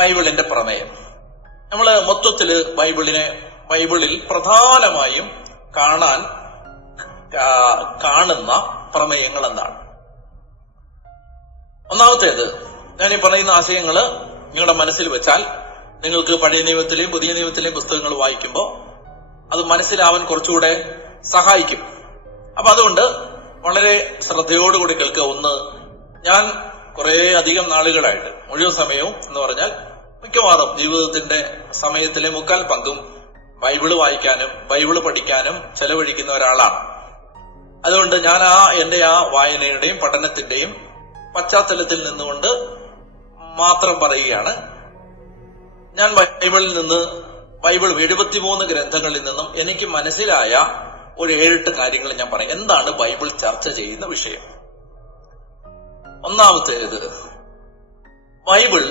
ബൈബിളിന്റെ പ്രമേയം. നമ്മള് മൊത്തത്തില് ബൈബിളിൽ പ്രധാനമായും കാണുന്ന പ്രമേയങ്ങൾ എന്താണ്? ഒന്നാമത്തേത്, ഞാൻ ഈ പറയുന്ന ആശയങ്ങള് നിങ്ങളുടെ മനസ്സിൽ വെച്ചാൽ നിങ്ങൾക്ക് പഴയ നിയമത്തിലെയും പുതിയ നിയമത്തിലെയും പുസ്തകങ്ങൾ വായിക്കുമ്പോൾ അത് മനസ്സിലാവാൻ കുറച്ചുകൂടെ സഹായിക്കും. അപ്പൊ അതുകൊണ്ട് വളരെ ശ്രദ്ധയോടുകൂടി കേൾക്കുക. ഒന്ന്, ഞാൻ കുറെ അധികം നാളുകളായിട്ട് മുഴുവൻ സമയവും എന്ന് പറഞ്ഞാൽ മിക്കവാറും ജീവിതത്തിന്റെ സമയത്തിലെ മുക്കാൽ പങ്കും ബൈബിള് വായിക്കാനും ബൈബിള് പഠിക്കാനും ചെലവഴിക്കുന്ന ഒരാളാണ്. അതുകൊണ്ട് ഞാൻ എന്റെ വായനയുടെയും പഠനത്തിന്റെയും പശ്ചാത്തലത്തിൽ നിന്നുകൊണ്ട് മാത്രം പറയുകയാണ്. ഞാൻ ബൈബിൾ 73 ഗ്രന്ഥങ്ങളിൽ നിന്നും എനിക്ക് മനസ്സിലായ ഒരു 7-8 കാര്യങ്ങൾ ഞാൻ പറയും. എന്താണ് ബൈബിൾ ചർച്ച ചെയ്യുന്ന വിഷയം? ഒന്നാമത്തേത്, ബൈബിൾ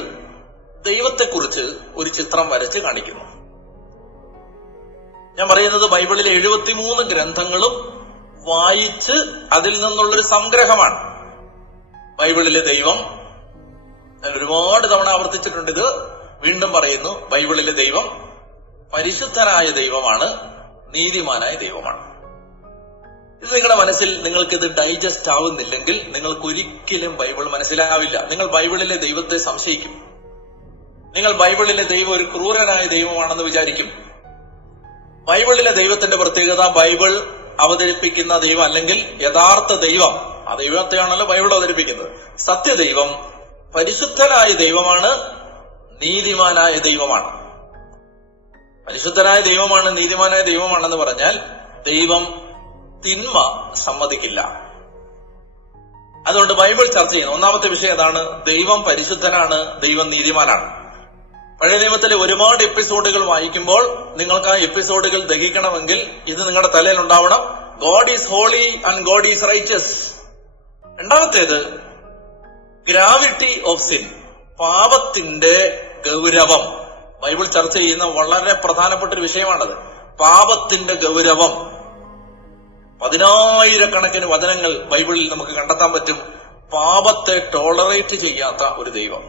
ദൈവത്തെക്കുറിച്ച് ഒരു ചിത്രം വരച്ച് കാണിക്കുന്നു. ഞാൻ പറയുന്നത് ബൈബിളിലെ 73 ഗ്രന്ഥങ്ങളും വായിച്ച് അതിൽ നിന്നുള്ളൊരു സംഗ്രഹമാണ്. ബൈബിളിലെ ദൈവം, ഞാൻ ഒരുപാട് തവണ ആവർത്തിച്ചിട്ടുണ്ട്, ഇത് വീണ്ടും പറയുന്നു. ബൈബിളിലെ ദൈവം പരിശുദ്ധനായ ദൈവമാണ്, നീതിമാനായ ദൈവമാണ്. ഇത് നിങ്ങളുടെ മനസ്സിൽ നിങ്ങൾക്കിത് ഡൈജസ്റ്റ് ആവുന്നില്ലെങ്കിൽ നിങ്ങൾക്ക് ഒരിക്കലും ബൈബിൾ മനസ്സിലാവില്ല. നിങ്ങൾ ബൈബിളിലെ ദൈവത്തെ സംശയിക്കും. നിങ്ങൾ ബൈബിളിലെ ദൈവം ഒരു ക്രൂരനായ ദൈവമാണെന്ന് വിചാരിക്കും. ബൈബിളിലെ ദൈവത്തിന്റെ പ്രത്യേകത, ബൈബിൾ അവതരിപ്പിക്കുന്ന ദൈവം അല്ലെങ്കിൽ യഥാർത്ഥ ദൈവം, ആ ദൈവത്തെയാണല്ലോ ബൈബിൾ അവതരിപ്പിക്കുന്നത്. സത്യദൈവം പരിശുദ്ധനായ ദൈവമാണ്, നീതിമാനായ ദൈവമാണ്. പരിശുദ്ധനായ ദൈവമാണ്, നീതിമാനായ ദൈവമാണെന്ന് പറഞ്ഞാൽ ദൈവം തിന്മ സമ്മതിക്കില്ല. അതുകൊണ്ട് ബൈബിൾ ചർച്ച ചെയ്യുന്ന ഒന്നാമത്തെ വിഷയം അതാണ്. ദൈവം പരിശുദ്ധനാണ്, ദൈവം നീതിമാനാണ്. പഴയ നിയമത്തിലെ ഒരുപാട് എപ്പിസോഡുകൾ വായിക്കുമ്പോൾ നിങ്ങൾക്ക് ആ എപ്പിസോഡുകൾ ദഹിക്കണമെങ്കിൽ ഇത് നിങ്ങളുടെ തലയിൽ ഉണ്ടാവണം. God is holy and God is righteous. രണ്ടാമത്തേത്, ഗ്രാവിറ്റി ഓഫ് സിൻ, പാപത്തിന്റെ ഗൗരവം. ബൈബിൾ ചർച്ച ചെയ്യുന്ന വളരെ പ്രധാനപ്പെട്ട ഒരു വിഷയമാണത്. പാപത്തിന്റെ ഗൗരവം. 10,000-കണക്കിന് വചനങ്ങൾ ബൈബിളിൽ നമുക്ക് കണ്ടെത്താൻ പറ്റും. പാപത്തെ ടോളറേറ്റ് ചെയ്യാത്ത ഒരു ദൈവം,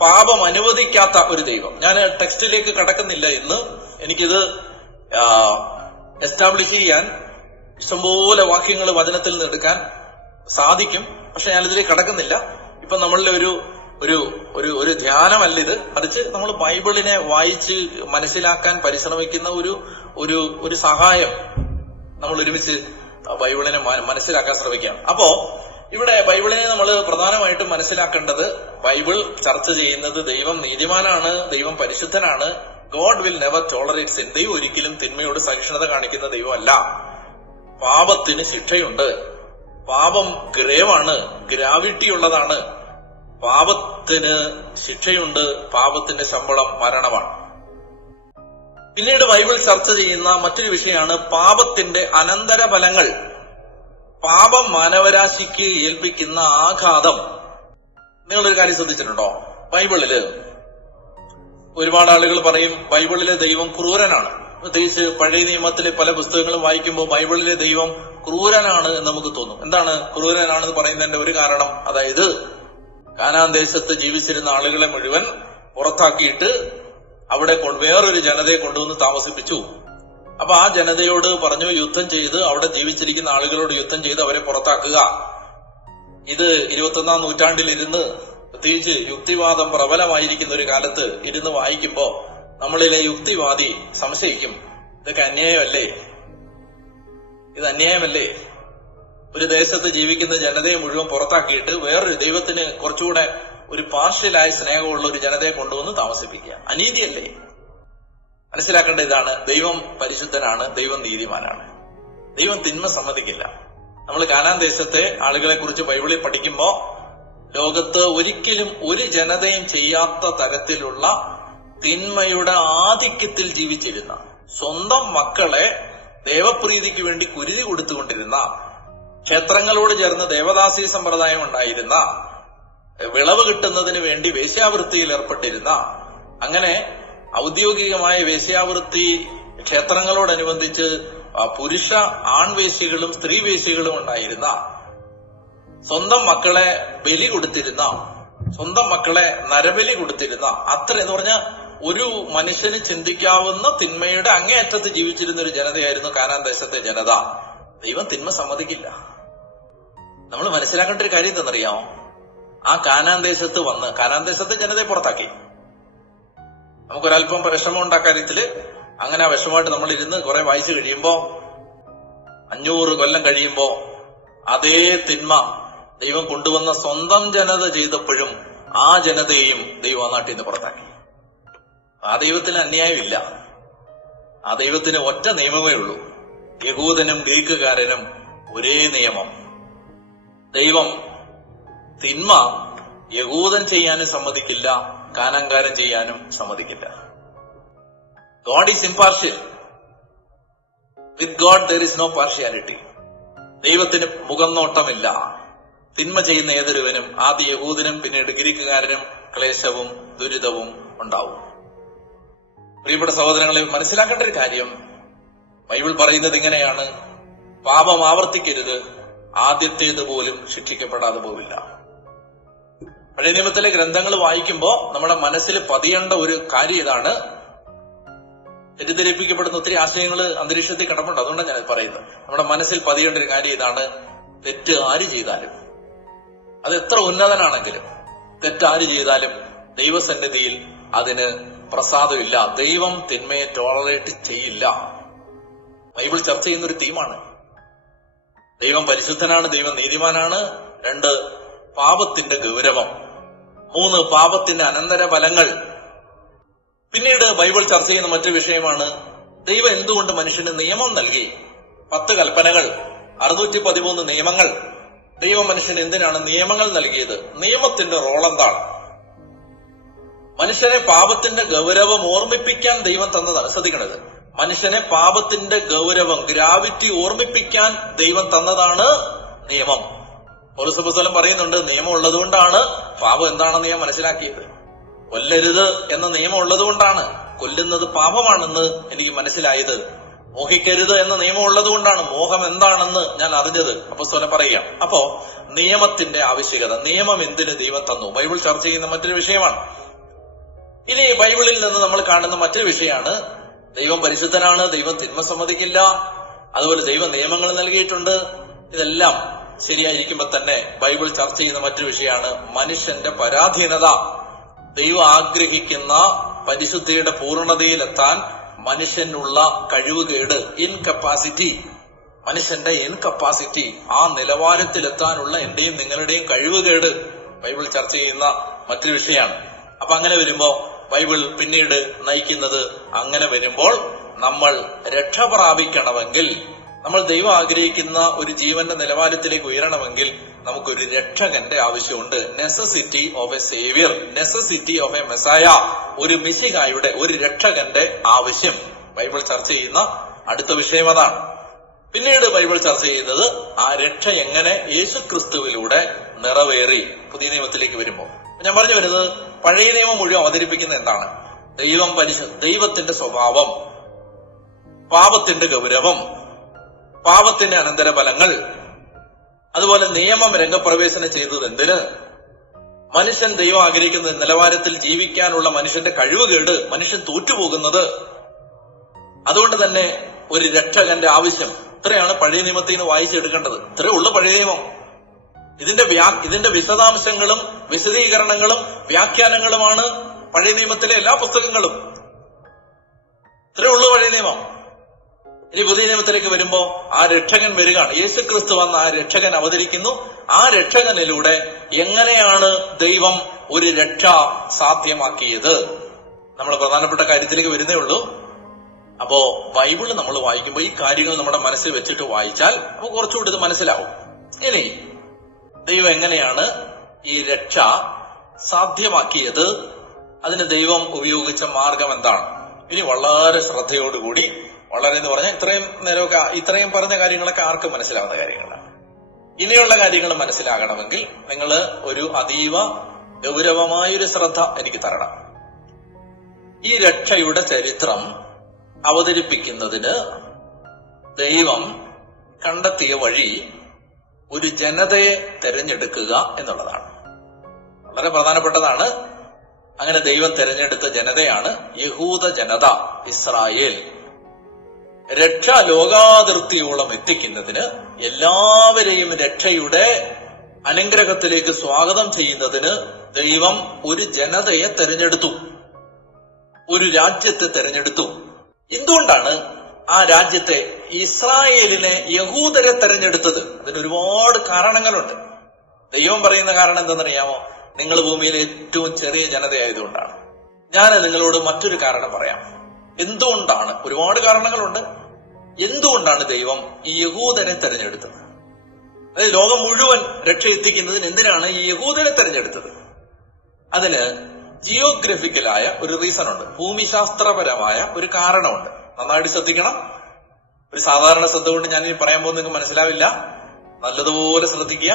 പാപം അനുവദിക്കാത്ത ഒരു ദൈവം. ഞാൻ ടെക്സ്റ്റിലേക്ക് കടക്കുന്നില്ല ഇന്ന്. എനിക്കിത് എസ്റ്റാബ്ലിഷ് ചെയ്യാൻ ഇഷ്ടംപോലെ വാക്യങ്ങൾ വചനത്തിൽ നിന്ന് എടുക്കാൻ സാധിക്കും. പക്ഷെ ഞാനിതിലേക്ക് കടക്കുന്നില്ല. ഇപ്പൊ നമ്മളുടെ ഒരു ധ്യാനമല്ല ഇത്, മറിച്ച് നമ്മൾ ബൈബിളിനെ വായിച്ച് മനസ്സിലാക്കാൻ പരിശ്രമിക്കുന്ന ഒരു സഹായം. നമ്മൾ ഒരുമിച്ച് ബൈബിളിനെ മനസ്സിലാക്കാൻ ശ്രമിക്കുകയാണ്. അപ്പോ ഇവിടെ ബൈബിളിനെ നമ്മൾ പ്രധാനമായിട്ടും മനസ്സിലാക്കേണ്ടത്, ബൈബിൾ ചർച്ച ചെയ്യുന്നത് ദൈവം നീതിമാനാണ്, ദൈവം പരിശുദ്ധനാണ്. God will never tolerate sin. ദൈവം ഒരിക്കലും തിന്മയോട് സഹിഷ്ണുത കാണിക്കുന്ന ദൈവമല്ല. പാപത്തിന് ശിക്ഷയുണ്ട്. പാപം ഗ്രേവാണ്, ഗ്രാവിറ്റി ഉള്ളതാണ്. പാപത്തിന് ശിക്ഷയുണ്ട്. പാപത്തിന്റെ ശമ്പളം മരണമാണ്. പിന്നീട് ബൈബിൾ ചർച്ച ചെയ്യുന്ന മറ്റൊരു വിഷയമാണ് പാപത്തിന്റെ അനന്തരഫലങ്ങൾ. പാപം മാനവരാശിക്ക് ഏൽപ്പിക്കുന്ന ആഘാതം. നിങ്ങളൊരു കാര്യം ശ്രദ്ധിച്ചിട്ടുണ്ടോ? ബൈബിളില് ഒരുപാട് ആളുകൾ പറയും ബൈബിളിലെ ദൈവം ക്രൂരനാണ്. പ്രത്യേകിച്ച് പഴയ നിയമത്തിലെ പല പുസ്തകങ്ങളും വായിക്കുമ്പോൾ ബൈബിളിലെ ദൈവം ക്രൂരനാണ് എന്ന് നമുക്ക് തോന്നും. എന്താണ് ക്രൂരനാണെന്ന് പറയുന്നതിന്റെ ഒരു കാരണം? അതായത് കാനാൻ ദേശത്ത് ജീവിച്ചിരുന്ന ആളുകളെ മുഴുവൻ പുറത്താക്കിയിട്ട് അവിടെ വേറൊരു ജനതയെ കൊണ്ടുവന്ന് താമസിപ്പിച്ചു. അപ്പൊ ആ ജനതയോട് പറഞ്ഞു, യുദ്ധം ചെയ്ത് അവിടെ ജീവിച്ചിരിക്കുന്ന ആളുകളോട് യുദ്ധം ചെയ്ത് അവരെ പുറത്താക്കുക. ഇത് 21-ാം നൂറ്റാണ്ടിലിരുന്ന്, പ്രത്യേകിച്ച് യുക്തിവാദം പ്രബലമായിരിക്കുന്ന ഒരു കാലത്ത് ഇരുന്ന് വായിക്കുമ്പോ നമ്മളിലെ യുക്തിവാദി സംശയിക്കും, ഇതൊക്കെ അന്യായമല്ലേ? ഇത് അന്യായമല്ലേ? ഒരു ദേശത്ത് ജീവിക്കുന്ന ജനതയെ മുഴുവൻ പുറത്താക്കിയിട്ട് വേറൊരു ദൈവത്തിന് കുറച്ചുകൂടെ ഒരു പാർഷ്യലായ സ്നേഹമുള്ള ഒരു ജനതയെ കൊണ്ടുവന്ന് താമസിപ്പിക്കുക. അനീതിയല്ലേ? മനസ്സിലാക്കേണ്ട ഇതാണ്, ദൈവം പരിശുദ്ധനാണ്, ദൈവം നീതിമാനാണ്. ദൈവം തിന്മ സമ്മതിക്കില്ല. നമ്മൾ കാനാൻ ദേശത്തെ ആളുകളെ കുറിച്ച് ബൈബിളിൽ പഠിക്കുമ്പോ ലോകത്ത് ഒരിക്കലും ഒരു ജനതയും ചെയ്യാത്ത തരത്തിലുള്ള തിന്മയുടെ ആധിക്യത്തിൽ ജീവിച്ചിരുന്ന, സ്വന്തം മക്കളെ ദേവപ്രീതിക്ക് വേണ്ടി കുരുതി കൊടുത്തുകൊണ്ടിരുന്ന, ക്ഷേത്രങ്ങളോട് ചേർന്ന് ദേവദാസി സമ്പ്രദായം ഉണ്ടായിരുന്ന, വിളവ് കിട്ടുന്നതിന് വേണ്ടി വേശ്യാവൃത്തിയിൽ ഏർപ്പെട്ടിരുന്ന, അങ്ങനെ ഔദ്യോഗികമായ വേശ്യാവൃത്തി ക്ഷേത്രങ്ങളോടനുബന്ധിച്ച് പുരുഷ ആൺവേശ്യകളും സ്ത്രീവേശ്യകളും ഉണ്ടായിരുന്ന, സ്വന്തം മക്കളെ ബലി കൊടുത്തിരുന്ന, സ്വന്തം മക്കളെ നരബലി കൊടുത്തിരുന്ന അത്ര എന്ന് പറഞ്ഞാൽ ഒരു മനുഷ്യന് ചിന്തിക്കാവുന്ന തിന്മയുടെ അങ്ങേയറ്റത്ത് ജീവിച്ചിരുന്ന ഒരു ജനതയായിരുന്നു കാനാൻ ദേശത്തെ ജനത. ദൈവം തിന്മ സമ്മതിക്കില്ല. നമ്മൾ മനസ്സിലാക്കേണ്ട ഒരു കാര്യം എന്തെന്നറിയാമോ? ആ കാനാൻ ദേശത്ത് വന്ന് കാനാൻ ദേശത്തെ ജനതയെ പുറത്താക്കി. നമുക്കൊരല്പം വിഷമം ഉണ്ടാക്കാര്യത്തില് അങ്ങനെ ആ വിഷമമായിട്ട് നമ്മൾ ഇരുന്ന് കുറെ വായിച്ചു കഴിയുമ്പോ 500 കൊല്ലം കഴിയുമ്പോ അതേ തിന്മ ദൈവം കൊണ്ടുവന്ന സ്വന്തം ജനത ചെയ്തപ്പോഴും ആ ജനതയെയും ദൈവം ആ നാട്ടിൽ നിന്ന് പുറത്താക്കി. ആ ദൈവത്തിന് അന്യായമില്ല. ആ ദൈവത്തിന് ഒറ്റ നിയമമേ ഉള്ളൂ. യഹൂദനും ഗ്രീക്കുകാരനും ഒരേ നിയമം. ദൈവം തിന്മ യഹൂദൻ ചെയ്യാനും സമ്മതിക്കില്ല, കാനാൻകാരൻ ചെയ്യാനും സമ്മതിക്കില്ല. God is impartial. With God there is no partiality. ദൈവത്തിന് മുഖം നോട്ടമില്ല. തിന്മ ചെയ്യുന്ന ഏതൊരുവനും, ആദ്യ യഹൂദനും പിന്നീട് ഗ്രീക്കുകാരനും ക്ലേശവും ദുരിതവും ഉണ്ടാവും. പ്രിയപ്പെട്ട സഹോദരങ്ങളെ, മനസ്സിലാക്കേണ്ട ഒരു കാര്യം, ബൈബിൾ പറയുന്നത് ഇങ്ങനെയാണ്: പാപം ആവർത്തിക്കരുത്, ആദ്യത്തേത് പോലും ശിക്ഷിക്കപ്പെടാതെ പോവില്ല. പഴയ നിയമത്തിലെ ഗ്രന്ഥങ്ങൾ വായിക്കുമ്പോൾ നമ്മുടെ മനസ്സിൽ പതിയേണ്ട ഒരു കാര്യം ഇതാണ്. തെറ്റിദ്ധരിപ്പിക്കപ്പെടുന്ന ഒത്തിരി ആശയങ്ങൾ അന്തരീക്ഷത്തിൽ കിടപ്പുണ്ട്. അതുകൊണ്ടാണ് ഞാൻ പറയുന്നത്. നമ്മുടെ മനസ്സിൽ പതിയേണ്ട ഒരു കാര്യം ഇതാണ്: തെറ്റ് ആര് ചെയ്താലും, അത് എത്ര ഉന്നതനാണെങ്കിലും, തെറ്റാര് ചെയ്താലും ദൈവസന്നിധിയിൽ അതിന് പ്രസാദമില്ല. ദൈവം തിന്മയെ ടോളറേറ്റ് ചെയ്യില്ല. ബൈബിൾ ചർച്ച ചെയ്യുന്ന ഒരു തീമാണ്. ദൈവം പരിശുദ്ധനാണ്, ദൈവം നീതിമാനാണ്. 2, പാപത്തിന്റെ ഗൗരവം. 3, പാപത്തിന്റെ അനന്തര ഫലങ്ങൾ. പിന്നീട് ബൈബിൾ ചർച്ച ചെയ്യുന്ന മറ്റൊരു വിഷയമാണ് ദൈവം എന്തുകൊണ്ട് മനുഷ്യന് നിയമം നൽകി. 10 കൽപ്പനകൾ, 613 നിയമങ്ങൾ. ദൈവം മനുഷ്യന് എന്തിനാണ് നിയമങ്ങൾ നൽകിയത്? നിയമത്തിന്റെ റോൾ എന്താണ്? മനുഷ്യനെ പാപത്തിന്റെ ഗൗരവം ഓർമ്മിപ്പിക്കാൻ ദൈവം തന്നതാണ്. ശ്രദ്ധിക്കണത്, മനുഷ്യനെ പാപത്തിന്റെ ഗൗരവം, ഗ്രാവിറ്റി ഓർമ്മിപ്പിക്കാൻ ദൈവം തന്നതാണ് നിയമം. പൗലോസ് പറയുന്നുണ്ട്, നിയമം ഉള്ളതുകൊണ്ടാണ് പാപം എന്താണെന്ന് ഞാൻ മനസ്സിലാക്കിയത്. കൊല്ലരുത് എന്ന നിയമം ഉള്ളതുകൊണ്ടാണ് കൊല്ലുന്നത് പാപമാണെന്ന് എനിക്ക് മനസ്സിലായത്. മോഹിക്കരുത് എന്ന നിയമം ഉള്ളതുകൊണ്ടാണ് മോഹം എന്താണെന്ന് ഞാൻ അറിഞ്ഞത്. അപ്പോസ്തലൻ പറയാം. അപ്പോ നിയമത്തിന്റെ ആവശ്യകത, നിയമം എന്തിന് ദൈവം തന്നു, ബൈബിൾ ചർച്ച ചെയ്യുന്ന മറ്റൊരു വിഷയമാണ്. ഇനി ബൈബിളിൽ നിന്ന് നമ്മൾ കാണുന്ന മറ്റൊരു വിഷയമാണ്, ദൈവം പരിശുദ്ധനാണ്, ദൈവം തിന്മ സമ്മതിക്കില്ല, അതുപോലെ ദൈവം നിയമങ്ങൾ നൽകിയിട്ടുണ്ട്. ഇതെല്ലാം ശരിയായിരിക്കുമ്പോ തന്നെ ബൈബിൾ ചർച്ച ചെയ്യുന്ന മറ്റൊരു വിഷയമാണ് മനുഷ്യന്റെ പരാധീനത. ദൈവം ആഗ്രഹിക്കുന്ന പരിശുദ്ധിയുടെ പൂർണ്ണതയിലെത്താൻ മനുഷ്യനുള്ള കഴിവുകേട്, ഇൻകപ്പാസിറ്റി, മനുഷ്യന്റെ ഇൻകപ്പാസിറ്റി, ആ നിലവാരത്തിലെത്താനുള്ള എന്റെയും നിങ്ങളുടെയും കഴിവുകേട് ബൈബിൾ ചർച്ച ചെയ്യുന്ന മറ്റൊരു വിഷയമാണ്. അപ്പൊ അങ്ങനെ വരുമ്പോ ബൈബിൾ പിന്നീട് നയിക്കുന്നത്, അങ്ങനെ വരുമ്പോൾ നമ്മൾ രക്ഷ പ്രാപിക്കണമെങ്കിൽ, നമ്മൾ ദൈവം ആഗ്രഹിക്കുന്ന ഒരു ജീവന്റെ നിലവാരത്തിലേക്ക് ഉയരണമെങ്കിൽ നമുക്കൊരു രക്ഷകന്റെ ആവശ്യമുണ്ട്. Necessity of a saviour, necessity of a Messiah, ഒരു മിശിഹായുടെ, ഒരു രക്ഷകന്റെ ആവശ്യം. ബൈബിൾ ചർച്ച ചെയ്യുന്ന അടുത്ത വിഷയം അതാണ്. പിന്നീട് ബൈബിൾ ചർച്ച ചെയ്യുന്നത് ആ രക്ഷ എങ്ങനെ യേശുക്രിസ്തുവിലൂടെ നിറവേറി. പുതിയ നിയമത്തിലേക്ക് വരുമ്പോൾ ഞാൻ പറഞ്ഞു വരുന്നത്, പഴയ നിയമം മുഴുവൻ അവതരിപ്പിക്കുന്ന എന്താണ്? ദൈവത്തിന്റെ സ്വഭാവം, പാപത്തിന്റെ ഗൗരവം, പാപത്തിന്റെ അനന്തരഫലങ്ങൾ, അതുപോലെ നിയമം രംഗപ്രവേശനം ചെയ്തത് എന്തിന്, മനുഷ്യൻ ദൈവം ആഗ്രഹിക്കുന്ന നിലവാരത്തിൽ ജീവിക്കാനുള്ള മനുഷ്യന്റെ കഴിവുകേട്, മനുഷ്യൻ തോറ്റുപോകുന്നത്, അതുകൊണ്ട് തന്നെ ഒരു രക്ഷകന്റെ ആവശ്യം. ഇത്രയാണ് പഴയ നിയമത്തിൽ നിന്ന് വായിച്ചെടുക്കേണ്ടത്. ഇത്രയേ ഉള്ളൂ പഴയ നിയമം. ഇതിന്റെ വിശദാംശങ്ങളും വിശദീകരണങ്ങളും വ്യാഖ്യാനങ്ങളുമാണ് പഴയ നിയമത്തിലെ എല്ലാ പുസ്തകങ്ങളും. ഇത്രയേ ഉള്ളൂ പഴയ നിയമം. ഇനി പുതിയ നിയമത്തിലേക്ക് വരുമ്പോ ആ രക്ഷകൻ വരികയാണ്. യേശുക്രിസ്തു വന്ന ആ രക്ഷകൻ അവതരിക്കുന്നു. ആ രക്ഷകനിലൂടെ എങ്ങനെയാണ് ദൈവം ഒരു രക്ഷ സാധ്യമാക്കിയത്? നമ്മൾ പ്രധാനപ്പെട്ട കാര്യത്തിലേക്ക് വരുന്നേ ഉള്ളൂ. അപ്പോ ബൈബിള് നമ്മൾ വായിക്കുമ്പോൾ ഈ കാര്യങ്ങൾ നമ്മുടെ മനസ്സിൽ വെച്ചിട്ട് വായിച്ചാൽ നമുക്ക് കുറച്ചുകൂടി ഇത് മനസ്സിലാവും. ഇനി ദൈവം എങ്ങനെയാണ് ഈ രക്ഷ സാധ്യമാക്കിയത്, അതിന് ദൈവം ഉപയോഗിച്ച മാർഗം എന്താണ്? ഇനി വളരെ ശ്രദ്ധയോടുകൂടി, വളരെ എന്ന് പറഞ്ഞാൽ ഇത്രയും പറഞ്ഞ കാര്യങ്ങളൊക്കെ ആർക്കും മനസ്സിലാവുന്ന കാര്യങ്ങളാണ്. ഇനിയുള്ള കാര്യങ്ങൾ മനസ്സിലാകണമെങ്കിൽ നിങ്ങൾ ഒരു അതീവ ഗൗരവമായൊരു ശ്രദ്ധ എനിക്ക് തരണം. ഈ രക്ഷയുടെ ചരിത്രം അവതരിപ്പിക്കുന്നതിന് ദൈവം കണ്ടെത്തിയ വഴി ഒരു ജനതയെ തെരഞ്ഞെടുക്കുക എന്നുള്ളതാണ്. വളരെ പ്രധാനപ്പെട്ടതാണ്. അങ്ങനെ ദൈവം തെരഞ്ഞെടുത്ത ജനതയാണ് യഹൂദ ജനത, ഇസ്രായേൽ. രക്ഷ ലോകാതിർത്തിയോളം എത്തിക്കുന്നതിന്, എല്ലാവരെയും രക്ഷയുടെ അനുഗ്രഹത്തിലേക്ക് സ്വാഗതം ചെയ്യുന്നതിന് ദൈവം ഒരു ജനതയെ തെരഞ്ഞെടുത്തു, ഒരു രാജ്യത്തെ തെരഞ്ഞെടുത്തു. എന്തുകൊണ്ടാണ് ആ രാജ്യത്തെ, ഇസ്രായേലിനെ, യഹൂദരെ തെരഞ്ഞെടുത്തത്? അതിന് ഒരുപാട് കാരണങ്ങളുണ്ട്. ദൈവം പറയുന്ന കാരണം എന്തെന്നറിയാമോ? നിങ്ങൾ ഭൂമിയിലെ ഏറ്റവും ചെറിയ ജനതയായതുകൊണ്ടാണ്. ഞാൻ നിങ്ങളോട് മറ്റൊരു കാരണം പറയാം. എന്തുകൊണ്ടാണ്? ഒരുപാട് കാരണങ്ങളുണ്ട്. എന്തുകൊണ്ടാണ് ദൈവം ഈ യഹൂദരെ തെരഞ്ഞെടുത്തത്? അതായത് ലോകം മുഴുവൻ രക്ഷ എത്തിക്കുന്നതിന് എന്തിനാണ് ഈ യഹൂദരെ തെരഞ്ഞെടുത്തത്? അതിന് ജിയോഗ്രഫിക്കലായ ഒരു റീസൺ ഉണ്ട്, ഭൂമിശാസ്ത്രപരമായ ഒരു കാരണമുണ്ട്. നന്നായിട്ട് ശ്രദ്ധിക്കണം. ഒരു സാധാരണ ശ്രദ്ധ കൊണ്ട് ഞാൻ ഇനി പറയാൻ പോകുന്നത് നിങ്ങൾക്ക് മനസ്സിലാവില്ല. നല്ലതുപോലെ ശ്രദ്ധിക്കുക.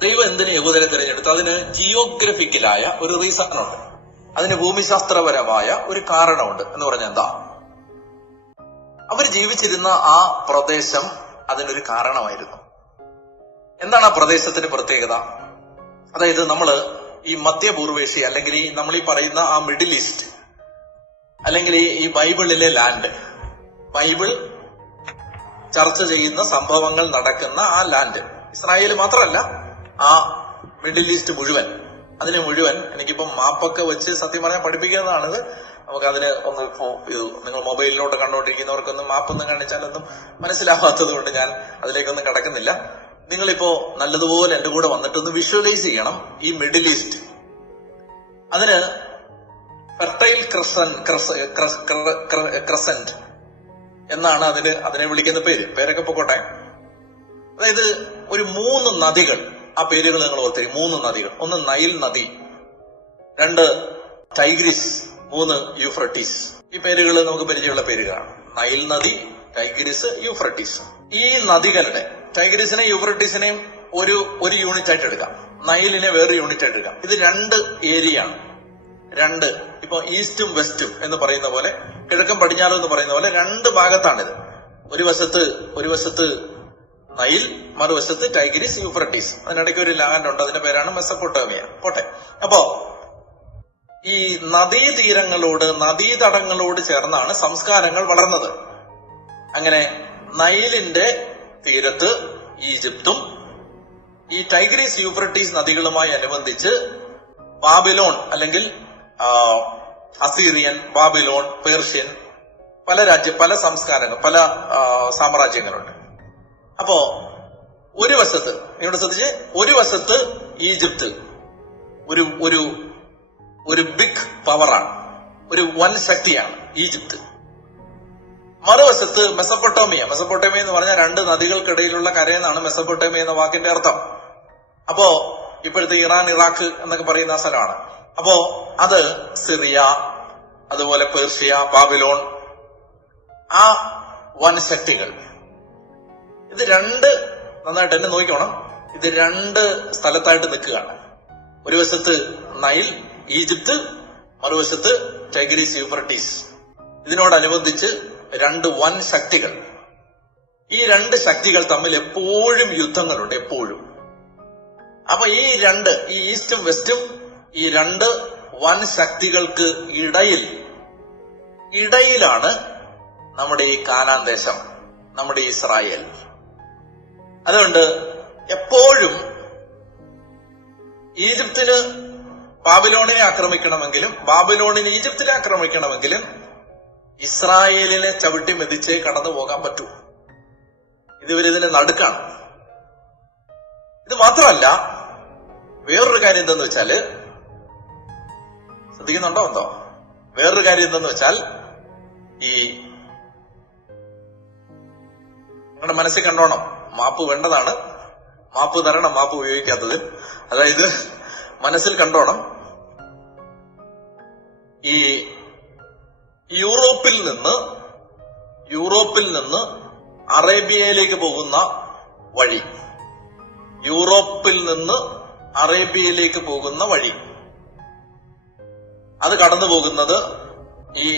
ദൈവം എന്തിന് യഹൂദരെ തിരഞ്ഞെടുത്തു? അതിന് ജിയോഗ്രഫിക്കലായ ഒരു റീസൺ ഉണ്ട്, അതിന് ഭൂമിശാസ്ത്രപരമായ ഒരു കാരണമുണ്ട്. എന്ന് പറഞ്ഞാൽ എന്താ? അവർ ജീവിച്ചിരുന്ന ആ പ്രദേശം അതിനൊരു കാരണമായിരുന്നു. എന്താണ് ആ പ്രദേശത്തിന്റെ പ്രത്യേകത? അതായത് നമ്മള് ഈ മധ്യപൂർവേഷ്യ, അല്ലെങ്കിൽ ഈ നമ്മൾ ഈ പറയുന്ന ആ മിഡിൽ ഈസ്റ്റ്, അല്ലെങ്കിൽ ഈ ബൈബിളിലെ ലാൻഡ്, ബൈബിൾ ചർച്ച ചെയ്യുന്ന സംഭവങ്ങൾ നടക്കുന്ന ആ ലാൻഡ്, ഇസ്രായേൽ മാത്രമല്ല, ആ മിഡിൽ ഈസ്റ്റ് മുഴുവൻ, അതിന് മുഴുവൻ, എനിക്കിപ്പം മാപ്പൊക്കെ വെച്ച് സത്യം പറയാൻ പഠിപ്പിക്കുന്നതാണിത്. നമുക്ക് അതിന് ഒന്ന് ഇപ്പോ നിങ്ങൾ മൊബൈലിലോട്ട് കണ്ടുകൊണ്ടിരിക്കുന്നവർക്കൊന്നും മാപ്പൊന്നും കാണിച്ചാലൊന്നും മനസ്സിലാവാത്തത് കൊണ്ട് ഞാൻ അതിലേക്കൊന്നും കടക്കുന്നില്ല. നിങ്ങളിപ്പോ നല്ലതുപോലെ എന്റെ കൂടെ വന്നിട്ടൊന്ന് വിഷ്വലൈസ് ചെയ്യണം ഈ മിഡിൽ ഈസ്റ്റ്. അതിന് ഫെർട്ടൈൽ ക്രസന്റ് എന്നാണ് അതിനെ വിളിക്കുന്ന പേരൊക്കെ പൊക്കോട്ടെ. അതായത് ഒരു 3 നദികൾ, ആ പേരുകൾ നിങ്ങൾ ഓർത്തിരി. 3 നദികൾ. ഒന്ന് നൈൽ നദി, 2 ടൈഗ്രിസ്, 3 യൂഫ്രട്ടീസ്. ഈ പേരുകൾ നമുക്ക് പരിചയമുള്ള പേരുകളാണ്. നൈൽ നദി, ടൈഗ്രിസ്, യൂഫ്രട്ടീസ്. ഈ നദികളുടെ, ടൈഗ്രിസിനെ യൂഫ്രട്ടീസിനെയും ഒരു യൂണിറ്റ് ആയിട്ട് എടുക്കാം, നൈലിനെ വേറൊരു യൂണിറ്റ് ആയിട്ട് എടുക്കാം. ഇത് 2 ഏരിയയാണ്. 2, ഇപ്പൊ ഈസ്റ്റും വെസ്റ്റും എന്ന് പറയുന്ന പോലെ, കിഴക്കും പടിഞ്ഞാറും എന്ന് പറയുന്ന പോലെ 2 ഭാഗത്താണിത്. ഒരു വശത്ത് നൈൽ, മറുവശത്ത് ടൈഗ്രിസ്, യൂഫ്രട്ടീസ്. അതിനിടയ്ക്ക് ഒരു ലാൻഡ് ഉണ്ട്, അതിന്റെ പേരാണ് മെസപ്പൊട്ടേമിയ. പോട്ടെ. അപ്പോ ഈ നദീതടങ്ങളോട് ചേർന്നാണ് സംസ്കാരങ്ങൾ വളർന്നത്. അങ്ങനെ നൈലിന്റെ തീരത്ത് ഈജിപ്തും ഈ ടൈഗ്രിസ്, യൂഫ്രട്ടീസ് നദികളുമായി അനുബന്ധിച്ച് ബാബിലോൺ, അല്ലെങ്കിൽ അസീറിയൻ, ബാബിലോൺ, പേർഷ്യൻ, പല സംസ്കാരങ്ങൾ, പല സാമ്രാജ്യങ്ങളുണ്ട്. അപ്പോ ഒരു വശത്ത്, ഇവിടെ ശ്രദ്ധിച്ച്, ഒരു വശത്ത് ഈജിപ്ത് ഒരു ബിഗ് പവറാണ്, ഒരു വൻ ശക്തിയാണ് ഈജിപ്ത്. മറുവശത്ത് മെസപ്പൊട്ടേമിയ എന്ന് പറഞ്ഞാൽ 2 നദികൾക്കിടയിലുള്ള കരയെന്നാണ് മെസപ്പൊട്ടേമിയ എന്ന വാക്കിന്റെ അർത്ഥം. അപ്പോ ഇപ്പോഴത്തെ ഇറാൻ, ഇറാഖ് എന്നൊക്കെ പറയുന്ന സ്ഥലമാണ്. അപ്പോ അത് സിറിയ, അതുപോലെ പേർഷ്യ, ബാബിലോൺ, ആ വൻ ശക്തികൾ. ഇത് 2, നന്നായിട്ട് എന്നെ നോക്കിക്കോണം, ഇത് 2 സ്ഥലത്തായിട്ട് നിൽക്കുകയാണ്. ഒരു വശത്ത് നൈൽ, ഈജിപ്ത്, മറുവശത്ത് ടൈഗ്രിസ്, യൂഫ്രട്ടീസ്. ഇതിനോടനുബന്ധിച്ച് 2 വൻ ശക്തികൾ. ഈ 2 ശക്തികൾ തമ്മിൽ എപ്പോഴും യുദ്ധങ്ങളുണ്ട്, എപ്പോഴും. അപ്പൊ ഈ ഈസ്റ്റും വെസ്റ്റും, ഈ 2 വൻ ശക്തികൾക്ക് ഇടയിലാണ് നമ്മുടെ ഈ കാനാൻ ദേശം, നമ്മുടെ ഇസ്രായേൽ. അതുകൊണ്ട് എപ്പോഴും ഈജിപ്തിന് ബാബിലോണിനെ ആക്രമിക്കണമെങ്കിലും, ബാബിലോണിന് ഈജിപ്തിനെ ആക്രമിക്കണമെങ്കിലും ഇസ്രായേലിനെ ചവിട്ടി മെതിച്ചേ കടന്നു പോകാൻ പറ്റൂ. ഇതിന് നടുക്കാണ്. ഇത് മാത്രമല്ല, വേറൊരു കാര്യം എന്തെന്ന് വെച്ചാല്, ശ്രദ്ധിക്കുന്നുണ്ടോ എന്തോ? വേറൊരു കാര്യം എന്തെന്ന് വെച്ചാൽ, ഈ നിങ്ങളുടെ മനസ്സിൽ കണ്ടോണം, മാപ്പ് വേണ്ടതാണ്, മാപ്പ് തരണം, മാപ്പ് ഉപയോഗിക്കാത്തത്. അതായത് മനസ്സിൽ കണ്ടോണം, ഈ യൂറോപ്പിൽ നിന്ന് അറേബ്യയിലേക്ക് പോകുന്ന വഴി, അത് കടന്നു പോകുന്നത് ഈ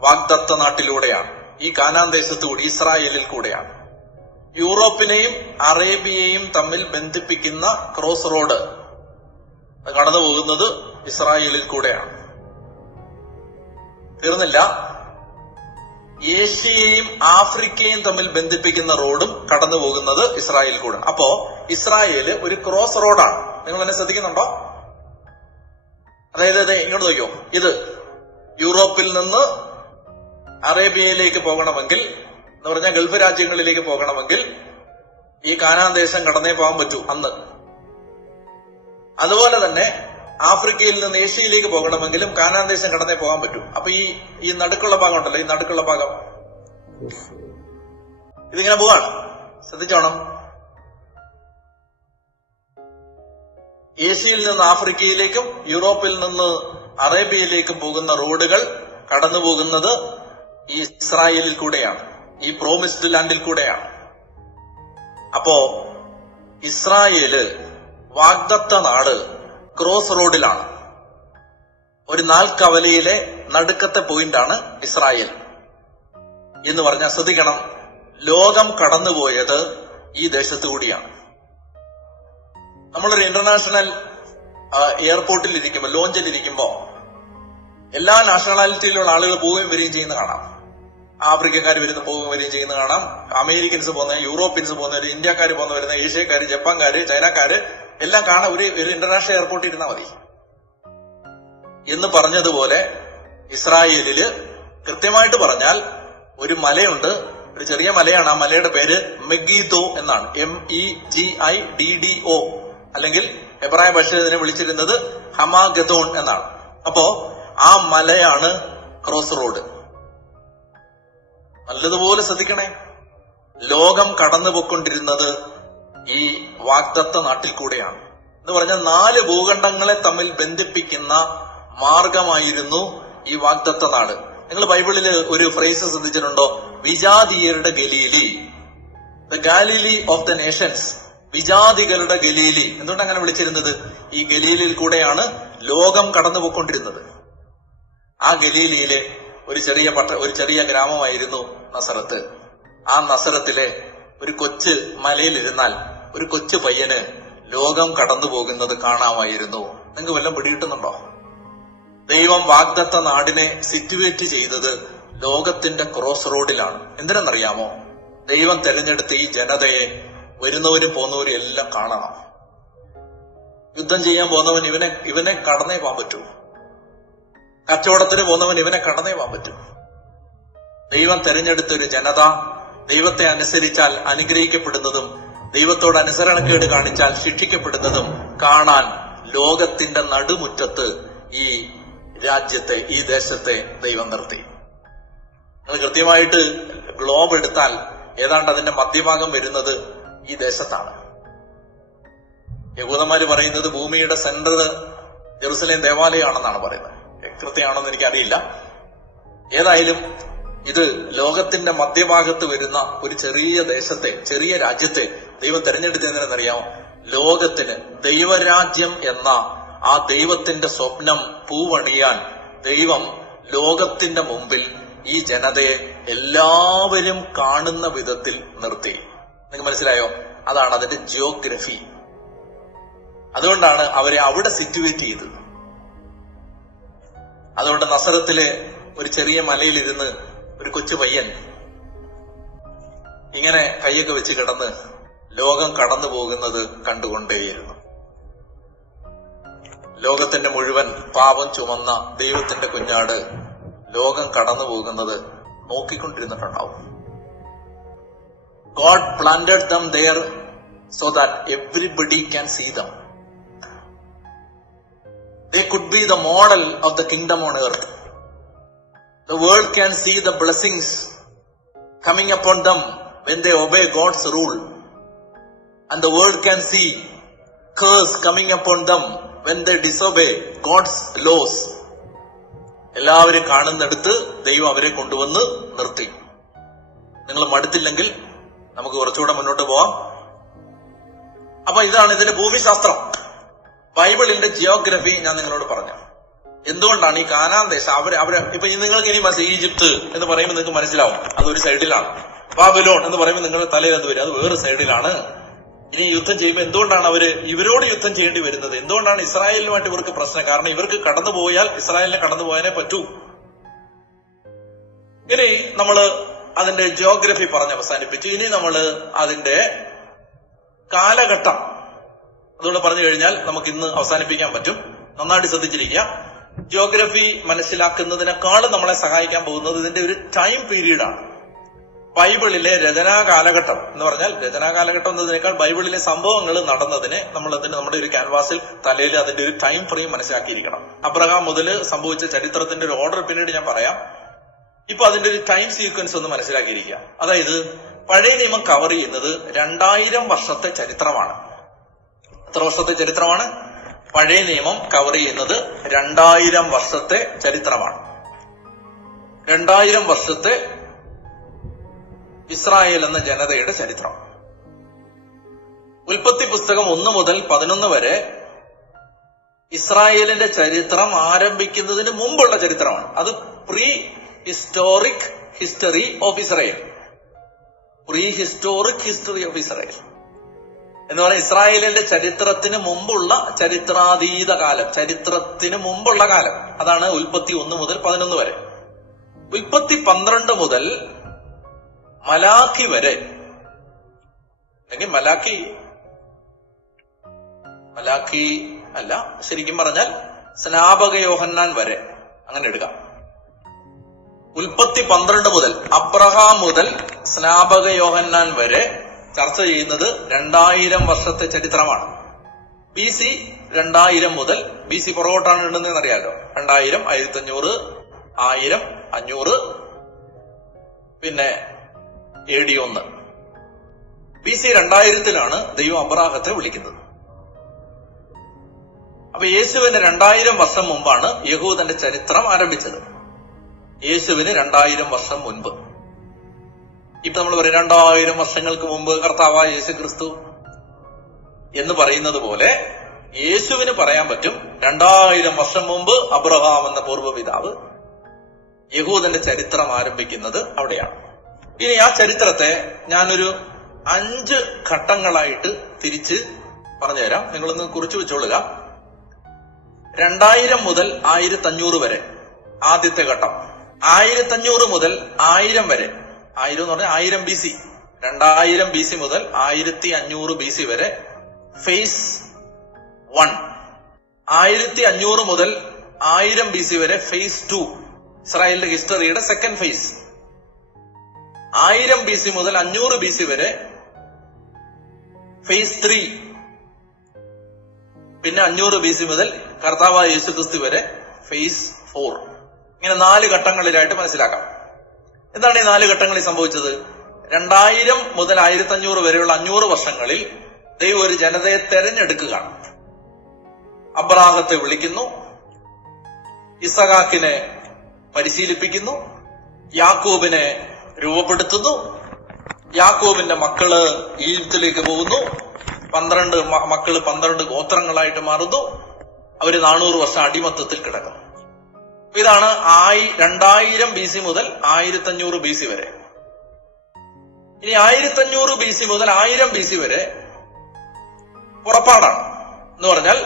വാഗ്ദത്ത നാട്ടിലൂടെയാണ്, ഈ കാനാൻ ദേശത്തുകൂടി, ഇസ്രായേലിൽ കൂടെയാണ്. യൂറോപ്പിനെയും അറേബ്യയെയും തമ്മിൽ ബന്ധിപ്പിക്കുന്ന ക്രോസ് റോഡ് കടന്നു പോകുന്നത് ഇസ്രായേലിൽ കൂടെയാണ്. തീർന്നില്ല, ഏഷ്യയെയും ആഫ്രിക്കയും തമ്മിൽ ബന്ധിപ്പിക്കുന്ന റോഡും കടന്നു പോകുന്നത് ഇസ്രായേൽ കൂടെ. അപ്പോ ഇസ്രായേല് ഒരു ക്രോസ് റോഡാണ്. നിങ്ങൾ എന്നെ ശ്രദ്ധിക്കുന്നുണ്ടോ? അതായത് ഇങ്ങോട്ട് നോക്കിയോ, ഇത് യൂറോപ്പിൽ നിന്ന് അറേബ്യയിലേക്ക് പോകണമെങ്കിൽ എന്ന് പറഞ്ഞാൽ ഗൾഫ് രാജ്യങ്ങളിലേക്ക് പോകണമെങ്കിൽ ഈ കാനാൻ ദേശം കടന്നേ പോകാൻ പറ്റൂ അന്ന്. അതുപോലെ തന്നെ ആഫ്രിക്കയിൽ നിന്ന് ഏഷ്യയിലേക്ക് പോകണമെങ്കിലും കാനാൻ ദേശം കടന്നേ പോകാൻ പറ്റൂ. അപ്പൊ ഈ നടുക്കുള്ള ഭാഗം ഉണ്ടല്ലോ, ഈ നടുക്കുള്ള ഭാഗം ഇതിങ്ങനെ പോവാണ്. ശ്രദ്ധിച്ചോണം. ഏഷ്യയിൽ നിന്ന് ആഫ്രിക്കയിലേക്കും യൂറോപ്പിൽ നിന്ന് അറേബ്യയിലേക്കും പോകുന്ന റോഡുകൾ കടന്നു പോകുന്നത് ഈ ഇസ്രായേലിൽ കൂടെയാണ്, ഈ പ്രോമിസ്ഡ് ലാൻഡിൽ കൂടെയാണ്. അപ്പോ ഇസ്രായേല് വാഗ്ദത്ത നാട് ക്രോസ് റോഡിലാണ്. ഒരു നാൽക്കവലയിലെ നടുക്കത്തെ പോയിന്റാണ് ഇസ്രായേൽ എന്ന് പറഞ്ഞാൽ ശ്രദ്ധിക്കണം, ലോകം കടന്നുപോയത് ഈ ദേശത്തു കൂടിയാണ്. നമ്മളൊരു ഇന്റർനാഷണൽ എയർപോർട്ടിൽ ഇരിക്കുമ്പോൾ, ലോഞ്ചിൽ ഇരിക്കുമ്പോൾ എല്ലാ നാഷണാലിറ്റിയിലുള്ള ആളുകൾ പോവുകയും വരികയും ചെയ്യുന്ന കാണാം. ആഫ്രിക്കക്കാർ വരുന്ന പോവുകയും വരികയും ചെയ്യുന്ന കാണാം. അമേരിക്കൻസ് പോകുന്ന, യൂറോപ്യൻസ് പോകുന്നവര്, ഇന്ത്യക്കാർ പോകുന്ന വരുന്ന, ഏഷ്യക്കാര്, ജപ്പാൻകാര്, ചൈനക്കാര് എല്ലാം കാണാം. ഒരു ഇന്റർനാഷണൽ എയർപോർട്ടിൽ ഇരുന്നാൽ മതി. എന്ന് പറഞ്ഞതുപോലെ ഇസ്രായേലില് കൃത്യമായിട്ട് പറഞ്ഞാൽ ഒരു മലയുണ്ട്, ഒരു ചെറിയ മലയാണ്. ആ മലയുടെ പേര് മെഗീദോ എന്നാണ്, MEGIDDO, അല്ലെങ്കിൽ എബ്രായ ഭാഷയിൽ ഇതിനെ വിളിച്ചിരുന്നത് ഹമാഗദോൺ എന്നാണ്. അപ്പോ ആ മലയാണ് ക്രോസ് റോഡ്. നല്ലതുപോലെ ശ്രദ്ധിക്കണേ, ലോകം കടന്നുപോയിക്കൊണ്ടിരുന്നത് ഈ വാഗ്ദത്ത നാട്ടിൽ കൂടെയാണ്. എന്ന് പറഞ്ഞാൽ 4 ഭൂഖണ്ഡങ്ങളെ തമ്മിൽ ബന്ധിപ്പിക്കുന്ന മാർഗമായിരുന്നു ഈ വാഗ്ദത്ത നാട്. നിങ്ങൾ ബൈബിളിൽ ഒരു ഫ്രേസ് ശ്രദ്ധിച്ചിട്ടുണ്ടോ? വിജാതീയരുടെ ഗലീലി, the Galilee of the nations, വിജാതികളുടെ ഗലീലി. എന്തുകൊണ്ട് അങ്ങനെ വിളിച്ചിരുന്നത്? ഈ ഗലീലിൽ കൂടെയാണ് ലോകം കടന്നുപോയിക്കൊണ്ടിരുന്നത്. ആ ഗലീലിയിലെ ഒരു ചെറിയ ഗ്രാമമായിരുന്നു നസറത്ത്. ആ നസറത്തിലെ ഒരു കൊച്ചു മലയിലിരുന്നാൽ ഒരു കൊച്ചു പയ്യന് ലോകം കടന്നു പോകുന്നത് കാണാമായിരുന്നു. നിങ്ങൾക്ക് വല്ലതും പിടികിട്ടുന്നുണ്ടോ? ദൈവം വാഗ്ദത്ത നാടിനെ സിറ്റുവേറ്റ് ചെയ്തത് ലോകത്തിന്റെ ക്രോസ് റോഡിലാണ്. എന്തിനെന്നറിയാമോ? ദൈവം തെരഞ്ഞെടുത്ത ഈ ജനതയെ വരുന്നവരും പോകുന്നവരും എല്ലാം കാണണം. യുദ്ധം ചെയ്യാൻ പോകുന്നവൻ ഇവനെ കടന്നേ പോകാൻ പറ്റൂ. കച്ചവടത്തിന് പോകുന്നവൻ ഇവനെ കടന്നേ പോകാൻ പറ്റും. ദൈവം തെരഞ്ഞെടുത്തൊരു ജനത ദൈവത്തെ അനുസരിച്ചാൽ അനുഗ്രഹിക്കപ്പെടുന്നതും ദൈവത്തോട് അനുസരണക്കേട് കാണിച്ചാൽ ശിക്ഷിക്കപ്പെടുന്നതും കാണാൻ ലോകത്തിന്റെ നടുമുറ്റത്ത് ഈ രാജ്യത്തെ, ഈ ദേശത്തെ ദൈവം നിർത്തി. നിങ്ങൾ കൃത്യമായിട്ട് ഗ്ലോബ് എടുത്താൽ ഏതാണ്ട് അതിന്റെ മധ്യഭാഗം വരുന്നത് ഈ ദേശത്താണ്. യഹൂദന്മാര് പറയുന്നത് ഭൂമിയുടെ സെന്റർ ജെറുസലേം ദേവാലയമാണെന്നാണ് പറയുന്നത്. കൃത്യമാണെന്ന് എനിക്കറിയില്ല. ഏതായാലും ഇത് ലോകത്തിന്റെ മധ്യഭാഗത്ത് വരുന്ന ഒരു ചെറിയ ദേശത്തെ, ചെറിയ രാജ്യത്തെ ദൈവം തെരഞ്ഞെടുത്തതെന്നറിയാമോ? ലോകത്തിന് ദൈവരാജ്യം എന്ന ആ ദൈവത്തിന്റെ സ്വപ്നം പൂവണിയാൻ ദൈവം ലോകത്തിന്റെ മുമ്പിൽ ഈ ജനതയെ എല്ലാവരും കാണുന്ന വിധത്തിൽ നിർത്തി. നിങ്ങൾക്ക് മനസ്സിലായോ? അതാണ് അതിന്റെ ജിയോഗ്രഫി. അതുകൊണ്ടാണ് അവരെ അവിടെ സിറ്റുവേറ്റ് ചെയ്തത്. അതുകൊണ്ട് നസറത്തിലെ ഒരു ചെറിയ മലയിലിരുന്ന് ഒരു കൊച്ചു പയ്യൻ ഇങ്ങനെ കൈയൊക്കെ വെച്ച് കിടന്ന് ലോകം കടന്നു പോകുന്നത് കണ്ടുകൊണ്ടേയിരുന്നു. ലോകത്തിന്റെ മുഴുവൻ പാപം ചുമന്ന ദൈവത്തിന്റെ കുഞ്ഞാട് ലോകം കടന്നു പോകുന്നത് നോക്കിക്കൊണ്ടിരുന്നിട്ടുണ്ടാവും. God planted them there so that everybody can see them. They could be the model of the kingdom on earth. The world can see the blessings coming upon them when they obey God's rule. And the world can see curse coming upon them when they disobey God's laws. എല്ലാവരും കാണുന്നിടത്ത് ദൈവം അവരെ കൊണ്ടുവന്ന് നിർത്തി. നിങ്ങൾ മടുത്തില്ലെങ്കിൽ നമുക്ക് കുറച്ചുകൂടെ മുന്നോട്ട് പോവാം. അപ്പൊ ഇതാണ് ഇതിന്റെ ഭൂമിശാസ്ത്രം, ബൈബിളിന്റെ ജിയോഗ്രഫി ഞാൻ നിങ്ങളോട് പറഞ്ഞു. എന്തുകൊണ്ടാണ് ഈ കാനാൻ ദേശം അവര് ഇപ്പൊ നിങ്ങൾക്ക് ഇനി ഈജിപ്ത് എന്ന് പറയുമ്പോൾ നിങ്ങൾക്ക് മനസ്സിലാവും അതൊരു സൈഡിലാണ്. ബാബിലോൺ എന്ന് പറയുമ്പോൾ നിങ്ങളുടെ തലയിൽ അത് വരും, അത് വേറെ സൈഡിലാണ്. ഇനി യുദ്ധം ചെയ്യുമ്പോൾ എന്തുകൊണ്ടാണ് ഇവരോട് യുദ്ധം ചെയ്യേണ്ടി വരുന്നത്? എന്തുകൊണ്ടാണ് ഇസ്രായേലിനുമായിട്ട് ഇവർക്ക് പ്രശ്നം? കാരണം ഇവർക്ക് കടന്നുപോയാൽ ഇസ്രായേലിനെ കടന്നുപോയാനേ പറ്റൂ. ഇനി നമ്മള് അതിന്റെ ജിയോഗ്രഫി പറഞ്ഞ് അവസാനിപ്പിച്ചു. ഇനി നമ്മള് അതിന്റെ കാലഘട്ടം അതുകൊണ്ട് പറഞ്ഞു കഴിഞ്ഞാൽ നമുക്ക് ഇന്ന് അവസാനിപ്പിക്കാൻ പറ്റും. നന്നായിട്ട് ശ്രദ്ധിച്ചിരിക്കുക. ജിയോഗ്രഫി മനസ്സിലാക്കുന്നതിനേക്കാളും നമ്മളെ സഹായിക്കാൻ പോകുന്നത് ഇതിന്റെ ഒരു ടൈം പീരീഡാണ്. ബൈബിളിലെ രചനാ കാലഘട്ടം എന്ന് പറഞ്ഞാൽ, രചനാ കാലഘട്ടം എന്നതിനേക്കാൾ ബൈബിളിലെ സംഭവങ്ങൾ നടന്നതിനെ നമ്മുടെ ഒരു ക്യാൻവാസിൽ തലയിൽ അതിന്റെ ഒരു ടൈം ഫ്രെയിം മനസ്സിലാക്കിയിരിക്കണം. അബ്രഹാം മുതൽ സംഭവിച്ച ചരിത്രത്തിന്റെ ഒരു ഓർഡർ പിന്നീട് ഞാൻ പറയാം. ഇപ്പൊ അതിന്റെ ഒരു ടൈം സീക്വൻസ് ഒന്ന് മനസ്സിലാക്കിയിരിക്കുക. അതായത് പഴയ നിയമം കവർ ചെയ്യുന്നത് 2000 വർഷത്തെ ചരിത്രമാണ്. എത്ര വർഷത്തെ ചരിത്രമാണ്? പഴയ നിയമം കവർ ചെയ്യുന്നത് 2000 വർഷത്തെ ചരിത്രമാണ്. 2000 വർഷത്തെ ഇസ്രായേൽ എന്ന ജനതയുടെ ചരിത്രം. ഉൽപ്പത്തി പുസ്തകം 1 മുതൽ 11 വരെ ഇസ്രായേലിന്റെ ചരിത്രം ആരംഭിക്കുന്നതിന് മുമ്പുള്ള ചരിത്രമാണ്. അത് pre historic history of Israel. Pre historic history of Israel എന്ന് പറഞ്ഞാൽ ഇസ്രായേലിന്റെ ചരിത്രത്തിന് മുമ്പുള്ള ചരിത്രാതീത കാലം, ചരിത്രത്തിന് മുമ്പുള്ള കാലം. അതാണ് ഉൽപ്പത്തി 1 മുതൽ 11 വരെ. ഉൽപ്പത്തി 12 മുതൽ മലാഖി വരെ, അല്ലെങ്കിൽ മലാഖി അല്ല, ശരിക്കും പറഞ്ഞാൽ സ്നാപക യോഹന്നാൻ വരെ, അങ്ങനെ എടുക്കാം. ഉൽപ്പത്തി 12 മുതൽ, അബ്രഹാം മുതൽ സ്നാപക യോഹന്നാൻ വരെ ചർച്ച ചെയ്യുന്നത് 2000 വർഷത്തെ ചരിത്രമാണ്. ബി സി 2000 മുതൽ, ബി സി പുറകോട്ടാണ് ഇടുന്നതെന്ന് അറിയാലോ. 2000, 1500, 1000, 500, പിന്നെ AD 1. ബി സി 2000-ലാണ് ദൈവം അബ്രാഹത്തെ വിളിക്കുന്നത്. അപ്പൊ യേശുവിന് 2000 വർഷം മുമ്പാണ് യഹൂദന്റെ ചരിത്രം ആരംഭിച്ചത്. യേശുവിന് 2000 വർഷം മുൻപ്. ഇപ്പൊ നമ്മൾ പറയും 2000 വർഷങ്ങൾക്ക് മുമ്പ് കർത്താവായ യേശു ക്രിസ്തു എന്ന് പറയുന്നത് പോലെ യേശുവിന് പറയാൻ പറ്റും 2000 വർഷം മുമ്പ് അബ്രഹാം എന്ന പൂർവ്വപിതാവ്. യഹൂദന്റെ ചരിത്രം ആരംഭിക്കുന്നത് അവിടെയാണ്. ഇനി ആ ചരിത്രത്തെ ഞാനൊരു 5 ഘട്ടങ്ങളായിട്ട് തിരിച്ച് പറഞ്ഞുതരാം. നിങ്ങളൊന്ന് കുറിച്ചു വെച്ചോളുക. 2000 മുതൽ 1500 വരെ ആദ്യത്തെ ഘട്ടം. 1500 മുതൽ 1000 വരെ, 1000 എന്ന് പറഞ്ഞാൽ 1000 BC, 2000 BC മുതൽ 1500 BC വരെ ഫേസ് 1. 1500 മുതൽ 1000 BC വരെ ഫേസ് 2, ഇസ്രായേലിന്റെ ഹിസ്റ്ററിയുടെ സെക്കൻഡ് ഫേസ്. 1000 BC മുതൽ 500 BC വരെ ഫേസ് 3. പിന്നെ 500 BC മുതൽ കർത്താവായ യേശു ക്രിസ്തു വരെ ഫേസ് 4. ഇങ്ങനെ 4 ഘട്ടങ്ങളിലായിട്ട് മനസ്സിലാക്കാം. എന്താണ് ഈ 4 ഘട്ടങ്ങളിൽ സംഭവിച്ചത്? 2000 മുതൽ 1500 വരെയുള്ള 500 വർഷങ്ങളിൽ ദൈവം ഒരു ജനതയെ തെരഞ്ഞെടുക്കുകയാണ്. അബ്രാഹത്തെ വിളിക്കുന്നു, ഇസഹാക്കിനെ പരിശീലിപ്പിക്കുന്നു, യാക്കോബിനെ രൂപപ്പെടുത്തുന്നു, യാക്കോബിന്റെ മക്കള് ഈജിപ്തിലേക്ക് പോകുന്നു, 12 മക്കള് 12 ഗോത്രങ്ങളായിട്ട് മാറുന്നു, അവര് 400 വർഷം അടിമത്തത്തിൽ കിടക്കുന്നു. ഇതാണ് 2000 BC മുതൽ 1500 BC വരെ. ഇനി 1500 BC മുതൽ 1000 BC വരെ പുറപ്പാടാണ്. എന്ന് പറഞ്ഞാൽ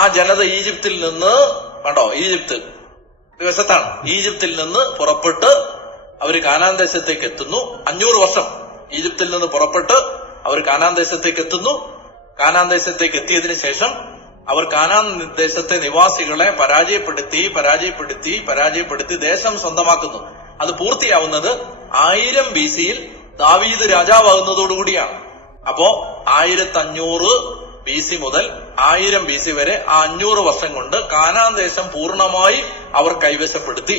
ആ ജനത ഈജിപ്തിൽ നിന്ന്, കണ്ടോ, ഈജിപ്ത് ദിവസത്താണ്, ഈജിപ്തിൽ നിന്ന് പുറപ്പെട്ട് അവർ കാനാൻ ദേശത്തേക്ക് എത്തുന്നു. 500 വർഷം ഈജിപ്തിൽ നിന്ന് പുറപ്പെട്ട് അവർ കാനാൻ ദേശത്തേക്ക് എത്തുന്നു. കാനാൻ ദേശത്തേക്ക് എത്തിയതിനു ശേഷം അവർ കാനാൻ ദേശത്തെ നിവാസികളെ പരാജയപ്പെടുത്തി ദേശം സ്വന്തമാക്കുന്നു. അത് പൂർത്തിയാവുന്നത് 1000 BC-യിൽ ദാവീദ് രാജാവാകുന്നതോടുകൂടിയാണ്. അപ്പോ 1500 BC മുതൽ 1000 BC വരെ ആ 500 വർഷം കൊണ്ട് കാനാൻ ദേശം പൂർണ്ണമായി അവർ കൈവശപ്പെടുത്തി.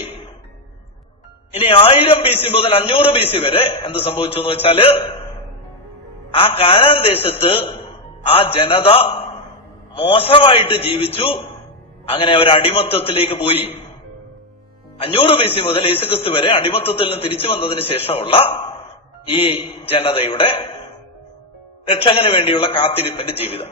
ഇനി 1000 BC മുതൽ 500 BC വരെ എന്ത് സംഭവിച്ചു എന്ന് വെച്ചാല്, ആ കാനാൻ ദേശത്ത് ആ ജനത മോശമായിട്ട് ജീവിച്ചു. അങ്ങനെ അവർ അടിമത്തത്തിലേക്ക് പോയി. 500 BC മുതൽ യേശുക്രിസ്തു വരെ അടിമത്തത്തിൽ നിന്ന് തിരിച്ചു വന്നതിന് ശേഷമുള്ള ഈ ജനതയുടെ രക്ഷകന് വേണ്ടിയുള്ള കാത്തിരിപ്പിന്റെ ജീവിതം.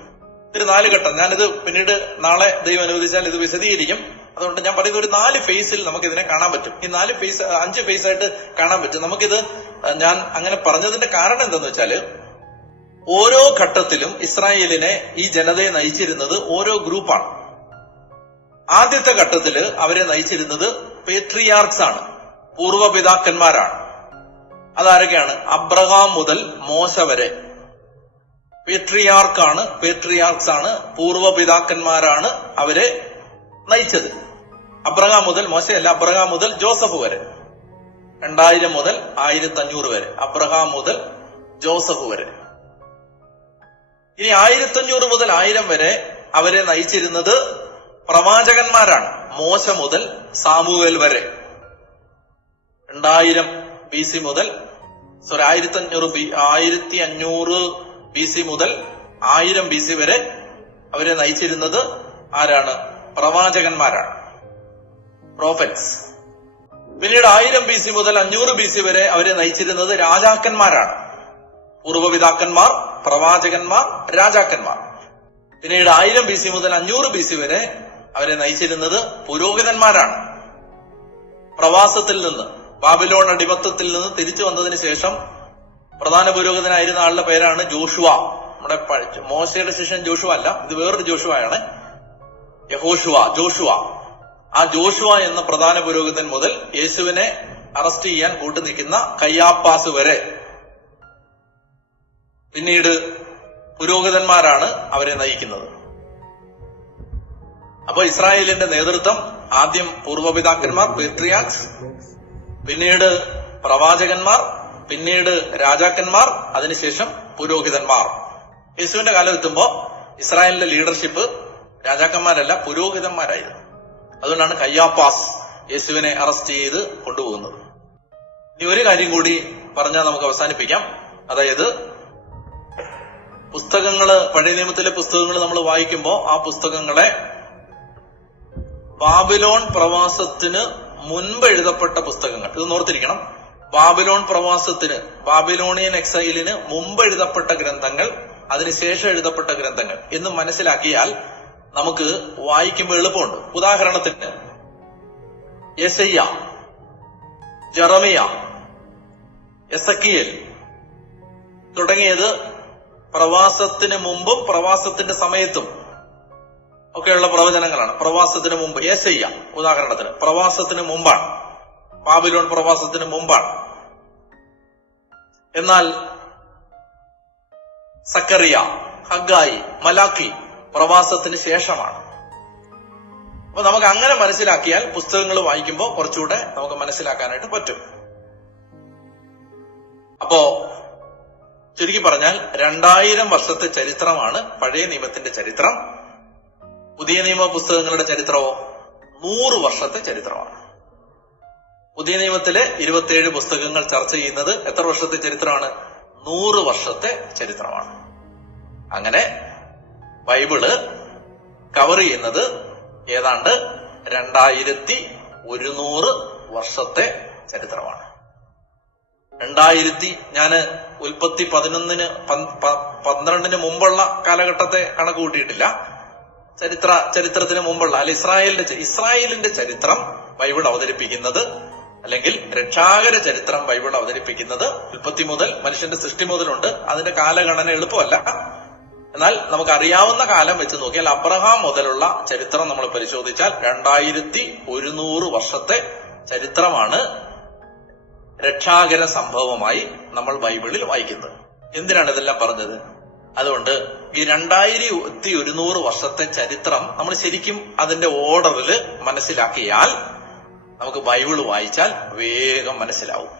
ഒരു 4 ഘട്ടം. ഞാനിത് പിന്നീട് നാളെ ദൈവം അനുവദിച്ചാൽ ഇത് വിശദീകരിക്കും. അതുകൊണ്ട് ഞാൻ പറയുന്ന ഒരു 4 ഫേസിൽ നമുക്ക് ഇതിനെ കാണാൻ പറ്റും. ഈ 5 ഫേസ് ആയിട്ട് കാണാൻ പറ്റും. നമുക്കിത് ഞാൻ അങ്ങനെ പറഞ്ഞതിന്റെ കാരണം എന്താന്ന് വെച്ചാല്, ഓരോ ഘട്ടത്തിലും ഇസ്രായേലിനെ, ഈ ജനതയെ നയിച്ചിരുന്നത് ഓരോ ഗ്രൂപ്പാണ്. ആദ്യത്തെ ഘട്ടത്തില് അവരെ നയിച്ചിരുന്നത് പേട്രിയാർക്സ് ആണ്, പൂർവപിതാക്കന്മാരാണ്. അതാരൊക്കെയാണ്? അബ്രഹാം മുതൽ മോശ വരെ പേട്രിയാർക്സ് ആണ്, പൂർവപിതാക്കന്മാരാണ് അവരെ നയിച്ചത്. അബ്രഹാം മുതൽ മോശയല്ല, അബ്രഹാം മുതൽ ജോസഫ് വരെ, 2000 മുതൽ 1500 വരെ, അബ്രഹാം മുതൽ ജോസഫ് വരെ. ഇനി 1500 മുതൽ 1000 വരെ അവരെ നയിച്ചിരുന്നത് പ്രവാചകന്മാരാണ്, മോശ മുതൽ സാമുവേൽ വരെ. 2000 BC മുതൽ 1500 BC മുതൽ 1000 BC വരെ അവരെ നയിച്ചിരുന്നത് ആരാണ്? പ്രവാചകന്മാരാണ്, പ്രോഫറ്റ്സ്. പിന്നീട് 1000 BC മുതൽ 500 BC വരെ അവരെ നയിച്ചിരുന്നത് രാജാക്കന്മാരാണ്, പൂർവപിതാക്കന്മാർ, പ്രവാചകന്മാർ, രാജാക്കന്മാർ. പിന്നീട് 1000 BC മുതൽ 500 BC വരെ അവരെ നയിച്ചിരുന്നത് പുരോഹിതന്മാരാണ്. പ്രവാസത്തിൽ നിന്ന്, ബാബിലോൺ അടിമത്തത്തിൽ നിന്ന് തിരിച്ചു വന്നതിന് ശേഷം പ്രധാന പുരോഹിതനായിരുന്ന ആളുടെ പേരാണ് ജോഷുവ. നമ്മുടെ മോശയുടെ ശിഷ്യൻ ജോഷുവ അല്ല, ഇത് വേറൊരു ജോഷുവയാണ്, ജോഷുവ. ആ ജോഷുവ എന്ന പ്രധാന പുരോഹിതൻ മുതൽ യേശുവിനെ അറസ്റ്റ് ചെയ്യാൻ കൂട്ടുനിൽക്കുന്ന കയ്യാപ്പാസ് വരെ പിന്നീട് പുരോഹിതന്മാരാണ് അവരെ നയിക്കുന്നത്. അപ്പൊ ഇസ്രായേലിന്റെ നേതൃത്വം ആദ്യം പൂർവപിതാക്കന്മാർ, പേട്രിയാർക്സ്, പിന്നീട് പ്രവാചകന്മാർ, പിന്നീട് രാജാക്കന്മാർ, അതിനുശേഷം പുരോഹിതന്മാർ. യേശുവിന്റെ കാലം എത്തുമ്പോ ഇസ്രായേലിന്റെ ലീഡർഷിപ്പ് രാജാക്കന്മാരല്ല, പുരോഹിതന്മാരായിരുന്നു. അതുകൊണ്ടാണ് കയ്യാപ്പാസ് യേശുവിനെ അറസ്റ്റ് ചെയ്ത് കൊണ്ടുപോകുന്നത്. ഇനി ഒരു കാര്യം കൂടി പറഞ്ഞാൽ നമുക്ക് അവസാനിപ്പിക്കാം. അതായത് പുസ്തകങ്ങള്, പഴയ നിയമത്തിലെ പുസ്തകങ്ങൾ നമ്മൾ വായിക്കുമ്പോൾ ആ പുസ്തകങ്ങളെ ബാബിലോൺ പ്രവാസത്തിന് മുൻപ് എഴുതപ്പെട്ട പുസ്തകങ്ങൾ, ഇത് ഓർത്തിരിക്കണം. ബാബിലോൺ പ്രവാസത്തിന്, ബാബിലോണിയൻ എക്സൈലിന് മുമ്പ് എഴുതപ്പെട്ട ഗ്രന്ഥങ്ങൾ, അതിനുശേഷം എഴുതപ്പെട്ട ഗ്രന്ഥങ്ങൾ എന്ന് മനസ്സിലാക്കിയാൽ നമുക്ക് വായിക്കുമ്പോൾ എളുപ്പമുണ്ട്. ഉദാഹരണത്തിന് യെശയ്യ, ജെറമിയ, എസക്കിയേൽ തുടങ്ങിയത് പ്രവാസത്തിന് മുമ്പും പ്രവാസത്തിന്റെ സമയത്തും ഒക്കെയുള്ള പ്രവചനങ്ങളാണ്. പ്രവാസത്തിന് മുമ്പ് യെശയ്യ ഉദാഹരണത്തിന് പ്രവാസത്തിന് മുമ്പാണ്, ബാബിലോൺ പ്രവാസത്തിന് മുമ്പാണ്. എന്നാൽ സക്കറിയ, ഹഗ്ഗായി, മലാക്കി പ്രവാസത്തിന് ശേഷമാണ്. അപ്പൊ നമുക്ക് അങ്ങനെ മനസ്സിലാക്കിയാൽ പുസ്തകങ്ങൾ വായിക്കുമ്പോൾ കുറച്ചുകൂടെ നമുക്ക് മനസ്സിലാക്കാനായിട്ട് പറ്റും. അപ്പോ ചുരുക്കി പറഞ്ഞാൽ 2000 വർഷത്തെ ചരിത്രമാണ് പഴയ നിയമത്തിന്റെ ചരിത്രം. പുതിയ നിയമ പുസ്തകങ്ങളുടെ ചരിത്രമോ 100 വർഷത്തെ ചരിത്രമാണ്. പുതിയ നിയമത്തിലെ 27 പുസ്തകങ്ങൾ ചർച്ച ചെയ്യുന്നത് എത്ര വർഷത്തെ ചരിത്രമാണ്? 100 വർഷത്തെ ചരിത്രമാണ്. അങ്ങനെ ബൈബിള് കവർ ചെയ്യുന്നത് ഏതാണ്ട് 2100 വർഷത്തെ ചരിത്രമാണ്. ഞാന് ഉൽപ്പത്തി 12 മുമ്പുള്ള കാലഘട്ടത്തെ കണക്ക് കൂട്ടിയിട്ടില്ല. ചരിത്രത്തിന് മുമ്പുള്ള, അല്ലെ ഇസ്രായേലിന്റെ ചരിത്രം ബൈബിൾ അവതരിപ്പിക്കുന്നത്, അല്ലെങ്കിൽ രക്ഷാകര ചരിത്രം ബൈബിൾ അവതരിപ്പിക്കുന്നത് ഉൽപ്പത്തി മുതൽ, മനുഷ്യന്റെ സൃഷ്ടി മുതലുണ്ട്. അതിന്റെ കാലഗണന എളുപ്പമല്ല. എന്നാൽ നമുക്കറിയാവുന്ന കാലം വെച്ച് നോക്കിയാൽ അബ്രഹാം മുതലുള്ള ചരിത്രം നമ്മൾ പരിശോധിച്ചാൽ 2100 വർഷത്തെ ചരിത്രമാണ് രക്ഷാകര സംഭവമായി നമ്മൾ ബൈബിളിൽ വായിക്കുന്നത്. എന്തിനാണ് ഇതെല്ലാം പറഞ്ഞത്? അതുകൊണ്ട് ഈ 2100 വർഷത്തെ ചരിത്രം നമ്മൾ ശരിക്കും അതിന്റെ ഓർഡറിൽ മനസ്സിലാക്കിയാൽ നമുക്ക് ബൈബിള് വായിച്ചാൽ വേഗം മനസ്സിലാവും.